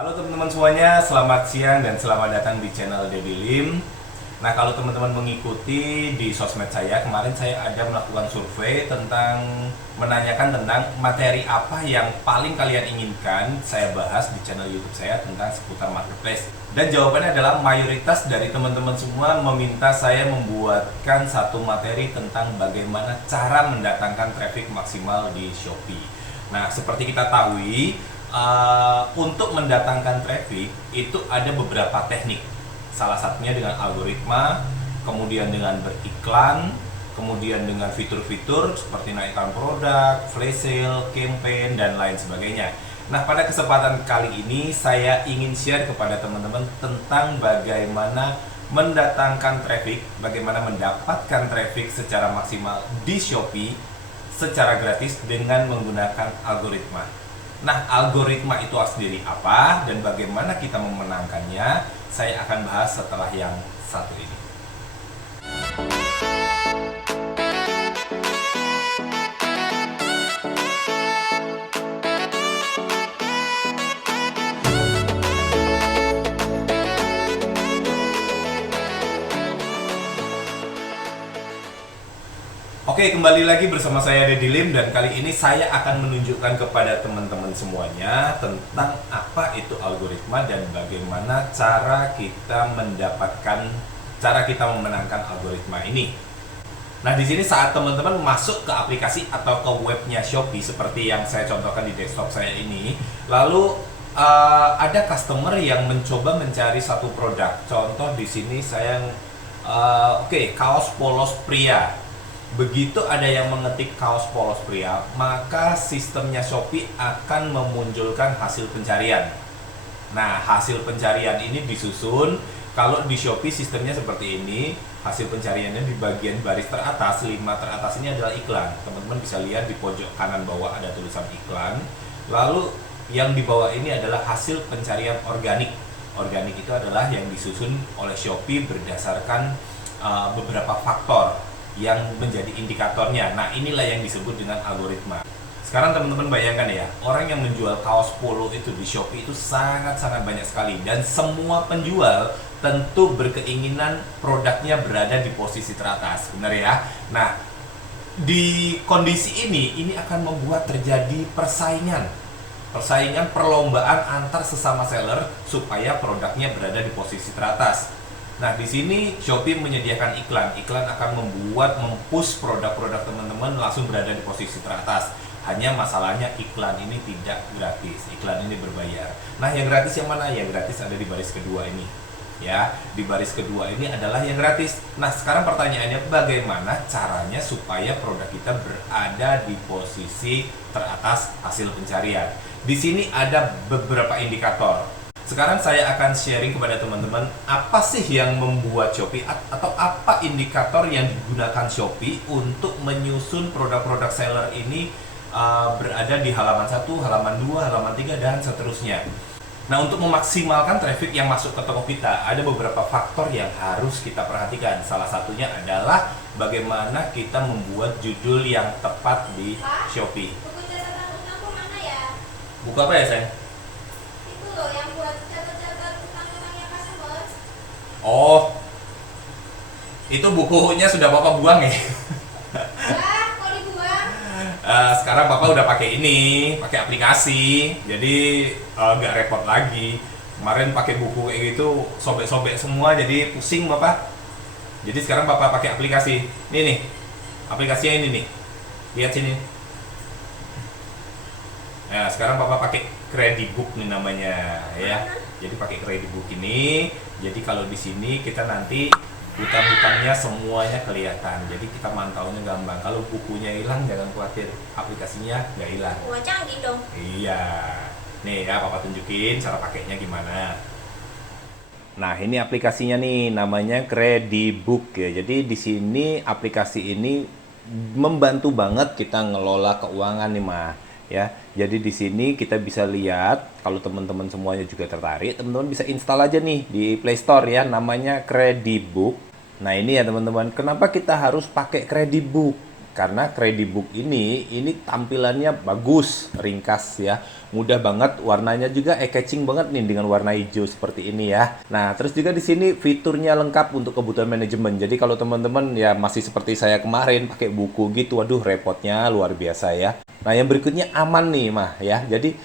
Halo teman-teman semuanya, selamat siang dan selamat datang di channel Dedi Lim. Nah, kalau teman-teman mengikuti di sosmed saya, kemarin saya ada melakukan survei tentang menanyakan tentang materi apa yang paling kalian inginkan saya bahas di channel YouTube saya tentang seputar marketplace. Dan jawabannya adalah mayoritas dari teman-teman semua meminta saya membuatkan satu materi tentang bagaimana cara mendatangkan traffic maksimal di Shopee. Nah, seperti kita tahu, untuk mendatangkan traffic itu ada beberapa teknik. Salah satunya dengan algoritma, kemudian dengan beriklan, kemudian dengan fitur-fitur seperti naikkan produk, flash sale, campaign, dan lain sebagainya. Nah, pada kesempatan kali ini saya ingin share kepada teman-teman tentang bagaimana mendatangkan traffic, bagaimana mendapatkan traffic secara maksimal di Shopee secara gratis dengan menggunakan algoritma. Nah, algoritma itu sendiri apa dan bagaimana kita memenangkannya, saya akan bahas setelah yang satu ini. Oke, kembali lagi bersama saya Dedi Lim dan kali ini saya akan menunjukkan kepada teman-teman semuanya tentang apa itu algoritma dan bagaimana cara kita memenangkan algoritma ini. Nah, di sini saat teman-teman masuk ke aplikasi atau ke webnya Shopee seperti yang saya contohkan di desktop saya ini, lalu ada customer yang mencoba mencari satu produk. Contoh di sini saya kaos polos pria. Begitu ada yang mengetik kaos polos pria, maka sistemnya Shopee akan memunculkan hasil pencarian. Nah, hasil pencarian ini disusun. Kalau di Shopee sistemnya seperti ini, hasil pencariannya di bagian baris teratas, 5 teratas ini adalah iklan. Teman-teman bisa lihat di pojok kanan bawah ada tulisan iklan. Lalu yang di bawah ini adalah hasil pencarian organik. Organik itu adalah yang disusun oleh Shopee berdasarkan beberapa faktor yang menjadi indikatornya. Nah, inilah yang disebut dengan algoritma. Sekarang teman-teman bayangkan ya, orang yang menjual kaos polo itu di Shopee itu sangat-sangat banyak sekali, dan semua penjual tentu berkeinginan produknya berada di posisi teratas, benar ya? Nah, di kondisi ini akan membuat terjadi persaingan perlombaan antar sesama seller supaya produknya berada di posisi teratas. Nah, di sini Shopee menyediakan iklan. Iklan akan mempush produk-produk teman-teman langsung berada di posisi teratas. Hanya masalahnya iklan ini tidak gratis. Iklan ini berbayar. Nah, yang gratis yang mana? Yang gratis ada di baris kedua ini. Ya, di baris kedua ini adalah yang gratis. Nah, sekarang pertanyaannya bagaimana caranya supaya produk kita berada di posisi teratas hasil pencarian? Di sini ada beberapa indikator. Sekarang saya akan sharing kepada teman-teman apa sih yang membuat Shopee atau apa indikator yang digunakan Shopee untuk menyusun produk-produk seller ini berada di halaman 1, halaman 2, halaman 3, dan seterusnya. Nah, untuk memaksimalkan traffic yang masuk ke toko kita, ada beberapa faktor yang harus kita perhatikan. Salah satunya adalah bagaimana kita membuat judul yang tepat di Shopee. Buku catatan utangku mana ya? Buku apa ya, sayang? Itu loh yang buat catat-catat utang-utangnya customer. Oh, itu bukunya sudah Bapak buang ya? Lah, kok dibuang? Sekarang Bapak udah pakai ini, pakai aplikasi, jadi nggak repot lagi. Kemarin pakai buku kayak gitu, sobek-sobek semua, jadi pusing Bapak. Jadi sekarang Bapak pakai aplikasi. Ini nih, aplikasinya ini nih. Lihat sini. Nah, sekarang Bapak pakai Credibook nih namanya, ya. Jadi pakai Credibook ini. Jadi kalau di sini kita nanti hutang-hutangnya semuanya kelihatan. Jadi kita mantaunya gampang. Kalau bukunya hilang jangan khawatir, aplikasinya nggak hilang. Wah, canggih dong. Iya. Nih ya, Papa tunjukin cara pakainya gimana. Nah, ini aplikasinya nih, namanya Credibook ya. Jadi di sini aplikasi ini membantu banget kita ngelola keuangan nih, Mah. Ya. Jadi di sini kita bisa lihat, kalau teman-teman semuanya juga tertarik, teman-teman bisa install aja nih di Play Store ya, namanya Credibook. Nah, ini ya teman-teman, kenapa kita harus pakai Credibook? karena Credibook ini tampilannya bagus, ringkas ya, mudah banget, warnanya juga eye-catching banget nih dengan warna hijau seperti ini ya. Nah, terus juga di sini fiturnya lengkap untuk kebutuhan manajemen. Jadi kalau teman-teman ya masih seperti saya kemarin pakai buku gitu, waduh repotnya luar biasa ya. Nah, yang berikutnya aman nih mah ya. Jadi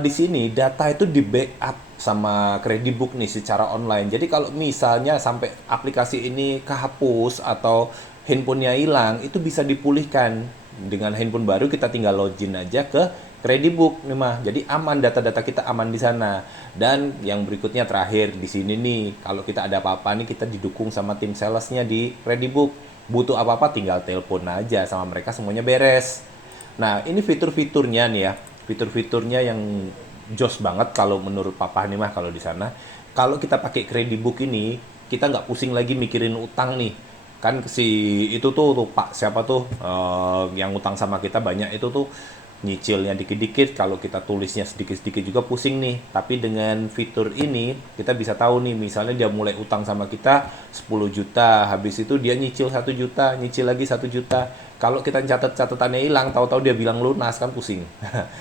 di sini data itu di backup sama Credibook nih secara online. Jadi kalau misalnya sampai aplikasi ini kehapus atau handphonenya hilang, itu bisa dipulihkan. Dengan handphone baru kita tinggal login aja ke Credibook nih mah. Jadi aman, data-data kita aman di sana. Dan yang berikutnya terakhir di sini nih, kalau kita ada apa-apa nih kita didukung sama tim salesnya di Credibook. Butuh apa-apa tinggal telepon aja sama mereka, semuanya beres. Nah, ini fitur-fiturnya nih ya. Fitur-fiturnya yang jos banget kalau menurut papa nih mah kalau di sana. Kalau kita pakai Credibook ini, kita nggak pusing lagi mikirin utang nih. Kan si itu tuh Pak siapa tuh yang utang sama kita banyak itu tuh nyicilnya dikit-dikit, kalau kita tulisnya sedikit-sedikit juga pusing nih. Tapi dengan fitur ini kita bisa tahu nih, misalnya dia mulai utang sama kita 10 juta, habis itu dia nyicil 1 juta, nyicil lagi 1 juta. Kalau kita catat catatannya hilang, tahu-tahu dia bilang lunas, kan pusing.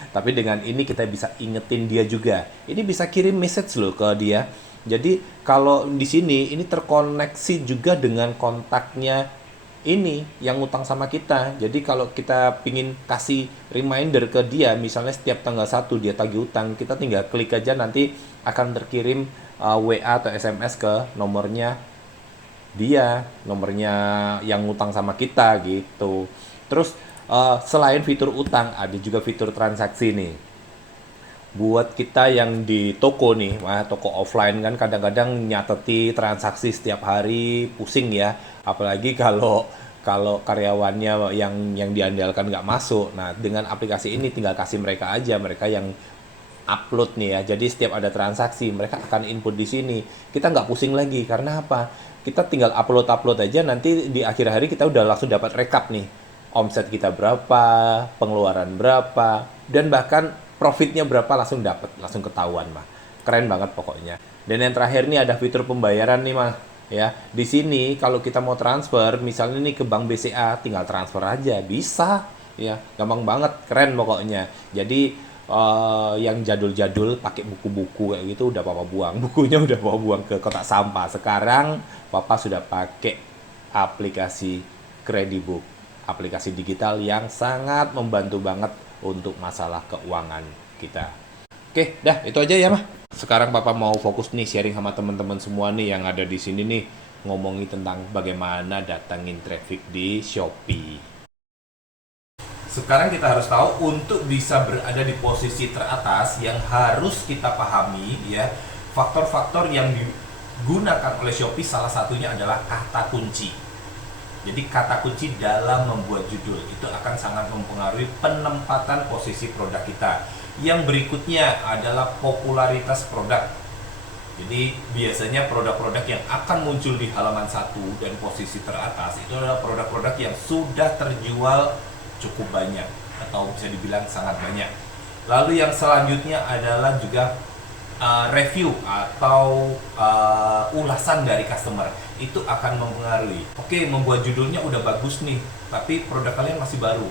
Tapi dengan ini kita bisa ingetin dia juga. Ini bisa kirim message loh ke dia. Jadi kalau di sini ini terkoneksi juga dengan kontaknya ini yang utang sama kita. Jadi kalau kita pingin kasih reminder ke dia, misalnya setiap tanggal 1 dia tagih utang, kita tinggal klik aja, nanti akan terkirim WA atau SMS ke nomornya dia, nomornya yang utang sama kita gitu. Terus selain fitur utang, ada juga fitur transaksi nih. Buat kita yang di toko nih, toko offline kan kadang-kadang nyateti transaksi setiap hari, pusing ya. Apalagi kalau kalau karyawannya yang diandalkan nggak masuk. Nah, dengan aplikasi ini tinggal kasih mereka aja, mereka yang upload nih ya. Jadi setiap ada transaksi, mereka akan input di sini. Kita nggak pusing lagi, karena apa? Kita tinggal upload aja, nanti di akhir hari kita udah langsung dapat rekap nih. Omset kita berapa, pengeluaran berapa, dan bahkan profitnya berapa langsung dapat, langsung ketahuan mah. Keren banget pokoknya. Dan yang terakhir nih ada fitur pembayaran nih mah. Ya, di sini kalau kita mau transfer, misalnya nih ke Bank BCA, tinggal transfer aja, bisa. Ya, gampang banget, keren pokoknya. Jadi yang jadul-jadul pakai buku-buku kayak gitu udah papa buang, bukunya udah papa buang ke kotak sampah. Sekarang papa sudah pakai aplikasi Credibook, aplikasi digital yang sangat membantu banget untuk masalah keuangan kita. Oke, dah itu aja ya mah. Sekarang papa mau fokus nih sharing sama teman-teman semua nih yang ada di sini nih, ngomongin tentang bagaimana datangin traffic di Shopee. Sekarang kita harus tahu, untuk bisa berada di posisi teratas yang harus kita pahami ya, faktor-faktor yang digunakan oleh Shopee salah satunya adalah kata kunci. Jadi kata kunci dalam membuat judul itu akan sangat mempengaruhi penempatan posisi produk kita. Yang berikutnya adalah popularitas produk. Jadi biasanya produk-produk yang akan muncul di halaman 1 dan posisi teratas itu adalah produk-produk yang sudah terjual cukup banyak atau bisa dibilang sangat banyak. Lalu yang selanjutnya adalah juga review atau ulasan dari customer, itu akan mempengaruhi. Oke, membuat judulnya udah bagus nih, tapi produk kalian masih baru,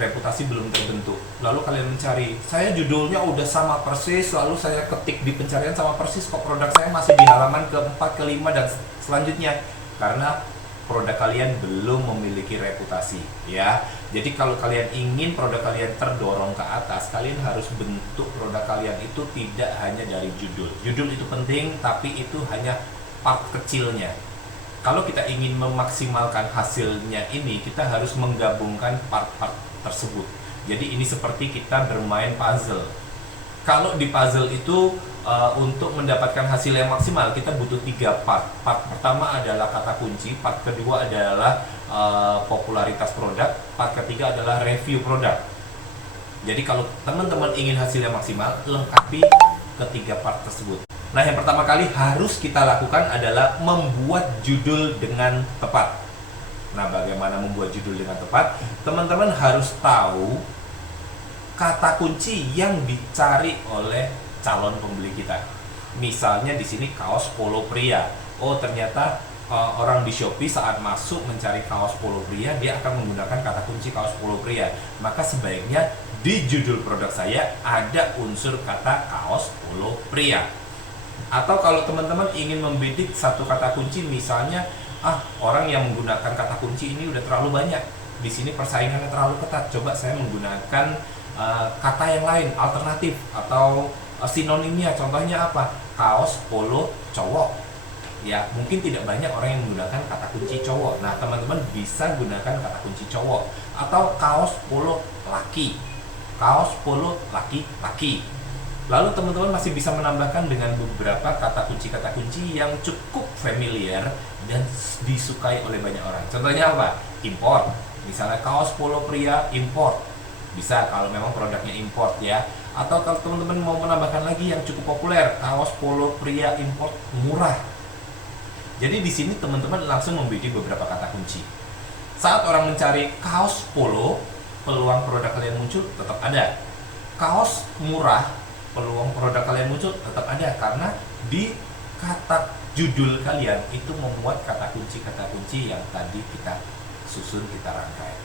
reputasi belum terbentuk. Lalu kalian mencari, saya judulnya udah sama persis, lalu saya ketik di pencarian sama persis, kok produk saya masih di halaman ke-4, ke-5 dan selanjutnya, karena produk kalian belum memiliki reputasi ya. Jadi kalau kalian ingin produk kalian terdorong ke atas, kalian harus bentuk produk kalian itu tidak hanya dari judul. Judul itu penting, tapi itu hanya part kecilnya. Kalau kita ingin memaksimalkan hasilnya ini, kita harus menggabungkan part-part tersebut. Jadi ini seperti kita bermain puzzle. Kalau di puzzle itu untuk mendapatkan hasil yang maksimal, kita butuh 3 part. Part pertama adalah kata kunci, part kedua adalah popularitas produk, part ketiga adalah review produk. Jadi kalau teman-teman ingin hasil yang maksimal, lengkapi ketiga part tersebut. Nah, yang pertama kali harus kita lakukan adalah membuat judul dengan tepat. Nah, bagaimana membuat judul dengan tepat? Teman-teman harus tahu kata kunci yang dicari oleh calon pembeli kita. Misalnya di sini kaos polo pria. Oh, ternyata orang di Shopee saat masuk mencari kaos polo pria, dia akan menggunakan kata kunci kaos polo pria. Maka sebaiknya di judul produk saya ada unsur kata kaos polo pria. Atau kalau teman-teman ingin membidik satu kata kunci, misalnya orang yang menggunakan kata kunci ini udah terlalu banyak, di sini persaingannya terlalu ketat, coba saya menggunakan kata yang lain, alternatif atau sinonimnya. Contohnya apa? Kaos polo cowok. Ya, mungkin tidak banyak orang yang menggunakan kata kunci cowok. Nah, teman-teman bisa gunakan kata kunci cowok. Atau kaos polo laki. Kaos polo laki-laki. Lalu teman-teman masih bisa menambahkan dengan beberapa kata kunci yang cukup familiar dan disukai oleh banyak orang. Contohnya apa? Import. Misalnya kaos polo pria import. Bisa kalau memang produknya import ya. Atau kalau teman-teman mau menambahkan lagi yang cukup populer, kaos polo pria import murah. Jadi di sini teman-teman langsung membidik beberapa kata kunci. Saat orang mencari kaos polo, peluang produk kalian muncul tetap ada. Kaos murah, peluang produk kalian muncul tetap ada, karena di kata judul kalian itu memuat kata kunci yang tadi kita susun, kita rangkai.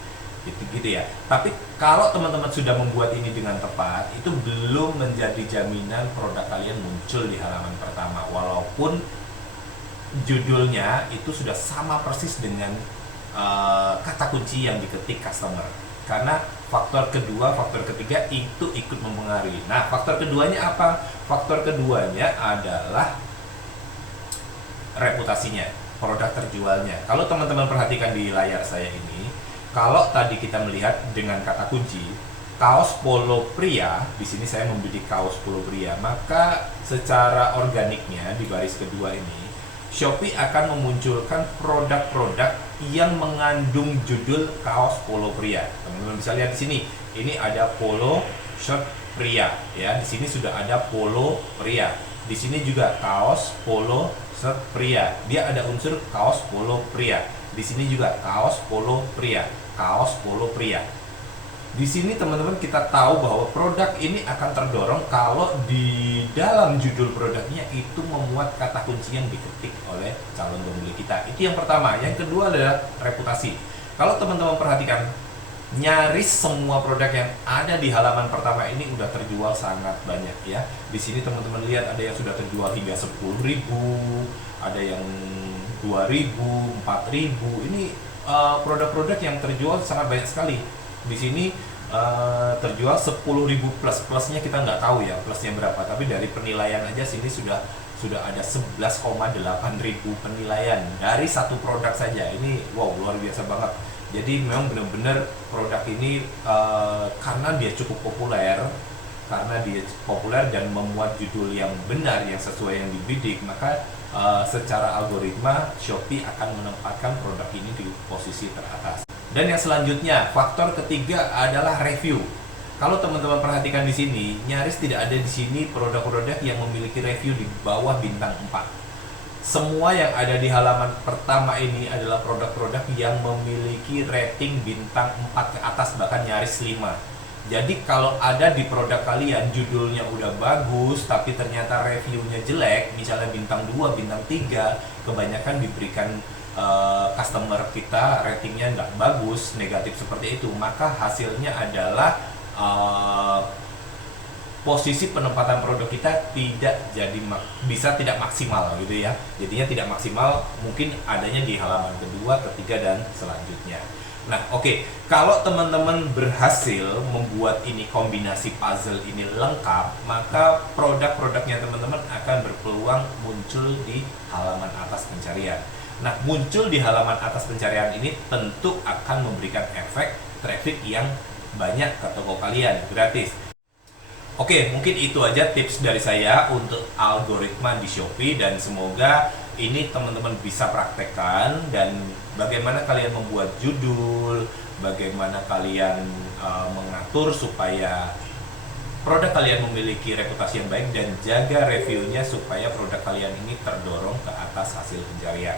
Gitu ya. Tapi kalau teman-teman sudah membuat ini dengan tepat, itu belum menjadi jaminan produk kalian muncul di halaman pertama, walaupun judulnya itu sudah sama persis dengan kata kunci yang diketik customer. Karena faktor kedua, faktor ketiga itu ikut mempengaruhi. Nah, faktor keduanya apa? Faktor keduanya adalah reputasinya, produk terjualnya. Kalau teman-teman perhatikan di layar saya ini, kalau tadi kita melihat dengan kata kunci kaos polo pria, di sini saya membidik kaos polo pria, maka secara organiknya di baris kedua ini Shopee akan memunculkan produk-produk yang mengandung judul kaos polo pria. Teman-teman bisa lihat di sini, ini ada polo shirt pria, ya. Di sini sudah ada polo pria. Di sini juga kaos polo shirt pria. Dia ada unsur kaos polo pria. Di sini juga kaos polo pria, kaos polo pria. Di sini teman-teman kita tahu bahwa produk ini akan terdorong kalau di dalam judul produknya itu memuat kata kunci yang diketik oleh calon pembeli kita. Itu yang pertama. Yang kedua adalah reputasi. Kalau teman-teman perhatikan, nyaris semua produk yang ada di halaman pertama ini udah terjual sangat banyak ya. Di sini teman-teman lihat ada yang sudah terjual hingga 10.000, ada yang 2.000, 4.000. Ini produk-produk yang terjual sangat banyak sekali. Di sini terjual 10.000 plusnya kita nggak tahu ya plusnya berapa, tapi dari penilaian aja sini sudah ada 11,8 ribu penilaian dari satu produk saja. Ini wow, luar biasa banget. Jadi memang benar-benar produk ini karena dia cukup populer, dan memuat judul yang benar, yang sesuai yang dibidik, maka secara algoritma Shopee akan menempatkan produk ini di posisi teratas. Dan yang selanjutnya, faktor ketiga adalah review. Kalau teman-teman perhatikan di sini, nyaris tidak ada di sini produk-produk yang memiliki review di bawah bintang 4. Semua yang ada di halaman pertama ini adalah produk-produk yang memiliki rating bintang 4 ke atas, bahkan nyaris 5. Jadi kalau ada di produk kalian judulnya udah bagus tapi ternyata reviewnya jelek, misalnya bintang 2, bintang 3, kebanyakan diberikan customer kita ratingnya nggak bagus, negatif seperti itu, maka hasilnya adalah posisi penempatan produk kita bisa tidak maksimal gitu ya. Jadinya tidak maksimal, mungkin adanya di halaman kedua, ketiga, dan selanjutnya. Nah, oke. Kalau teman-teman berhasil membuat ini kombinasi puzzle ini lengkap, maka produk-produknya teman-teman akan berpeluang muncul di halaman atas pencarian. Nah, muncul di halaman atas pencarian ini tentu akan memberikan efek traffic yang banyak ke toko kalian, gratis. Oke, mungkin itu aja tips dari saya untuk algoritma di Shopee, dan semoga ini teman-teman bisa praktekkan, dan bagaimana kalian membuat judul, bagaimana kalian mengatur supaya produk kalian memiliki reputasi yang baik, dan jaga reviewnya supaya produk kalian ini terdorong ke atas hasil pencarian.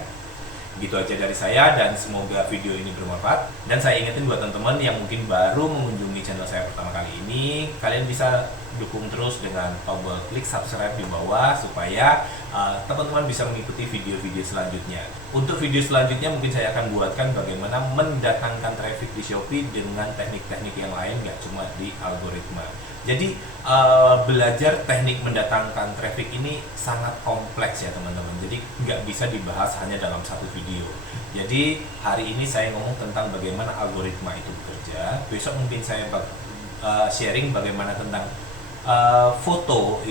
Gitu aja dari saya, dan semoga video ini bermanfaat. Dan saya ingetin buat teman-teman yang mungkin baru mengunjungi channel saya pertama kali ini, kalian bisa dukung terus dengan tombol klik subscribe di bawah supaya teman-teman bisa mengikuti video-video selanjutnya. Untuk video selanjutnya mungkin saya akan buatkan bagaimana mendatangkan traffic di Shopee dengan teknik-teknik yang lain, nggak cuma di algoritma. Jadi belajar teknik mendatangkan traffic ini sangat kompleks ya teman-teman. Jadi nggak bisa dibahas hanya dalam satu video. Jadi hari ini saya ngomong tentang bagaimana algoritma itu bekerja. Besok mungkin saya sharing bagaimana tentang foto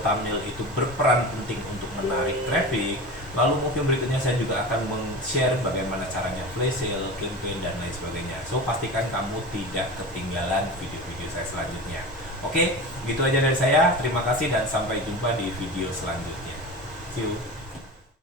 thumbnail itu berperan penting untuk menarik traffic. Lalu mungkin berikutnya saya juga akan share bagaimana caranya flash sale, campaign dan lain sebagainya. So pastikan kamu tidak ketinggalan video-video saya selanjutnya. Oke, gitu aja dari saya. Terima kasih dan sampai jumpa di video selanjutnya. See you.